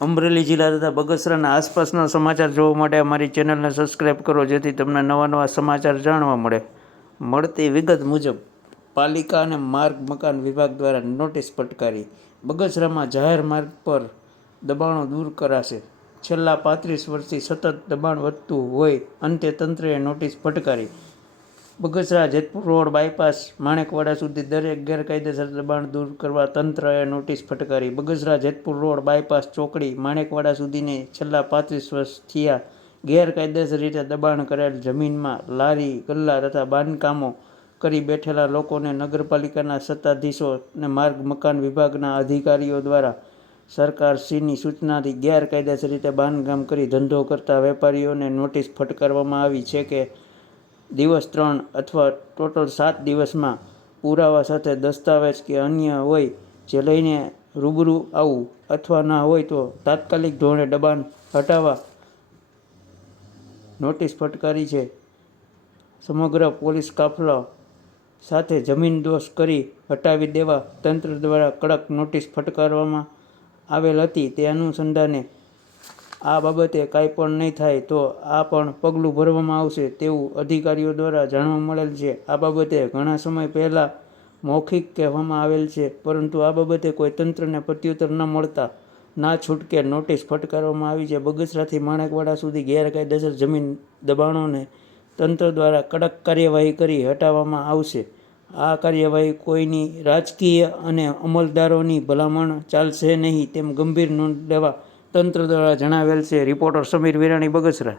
અમરેલી જિલ્લા તથા બગસરાના આસપાસના સમાચાર જોવા માટે અમારી ચેનલને સબસ્ક્રાઈબ કરો, જેથી તમને નવા નવા સમાચાર જાણવા મળે. મળતી વિગત મુજબ, પાલિકા અને માર્ગ મકાન વિભાગ દ્વારા નોટિસ ફટકારી બગસરામાં જાહેર માર્ગ પર દબાણો દૂર કરાશે. છેલ્લા પાંત્રીસ વર્ષથી સતત દબાણ વધતું હોય અંતે તંત્રએ નોટિસ ફટકારી બગસરા જેતપુર રોડ બાયપાસ માણેકવાડા સુધી દરેક ગેરકાયદેસર દબાણ દૂર કરવા તંત્રએ નોટિસ ફટકારી. બગસરા જેતપુર રોડ બાયપાસ ચોકડી માણેકવાડા સુધીની છેલ્લા પાંત્રીસ વર્ષ થયા ગેરકાયદેસર રીતે દબાણ કરેલ જમીનમાં લારી, ગલ્લા તથા બાંધકામો કરી બેઠેલા લોકોને નગરપાલિકાના સત્તાધીશો અને માર્ગ મકાન વિભાગના અધિકારીઓ દ્વારા સરકારશ્રીની સૂચનાથી ગેરકાયદેસર રીતે બાંધકામ કરી ધંધો કરતા વેપારીઓને નોટિસ ફટકારવામાં આવી છે કે દિવસ ત્રણ અથવા ટોટલ સાત દિવસમાં પુરાવા સાથે દસ્તાવેજ કે અન્ય હોય જે લઈને રૂબરૂ આવવું અથવા ના હોય તો તાત્કાલિક ધોરણે દબાણ હટાવવા નોટિસ ફટકારી છે. સમગ્ર પોલીસ કાફલા સાથે જમીન દોષ કરી હટાવી દેવા તંત્ર દ્વારા કડક નોટિસ ફટકારવામાં આવેલ હતી. તે અનુસંધાને આ બાબતે કાંઈ પણ નહીં થાય તો આ પણ પગલું ભરવામાં આવશે તેવું અધિકારીઓ દ્વારા જાણવા મળેલ છે. આ બાબતે ઘણા સમય પહેલાં મૌખિક કહેવામાં આવેલ છે, પરંતુ આ બાબતે કોઈ તંત્રને પ્રત્યુત્તર ન મળતા ના છૂટકે નોટિસ ફટકારવામાં આવી છે. બગસરાથી માણેકવાડા સુધી ગેરકાયદેસર જમીન દબાણોને તંત્ર દ્વારા કડક કાર્યવાહી કરી હટાવવામાં આવશે. આ કાર્યવાહી કોઈની રાજકીય અને અમલદારોની ભલામણ ચાલશે નહીં તેમ ગંભીર નોંધ લેવા તંત્ર દ્વારા જણાવેલ છે. રિપોર્ટર સમીર વિરાણી બગસરા.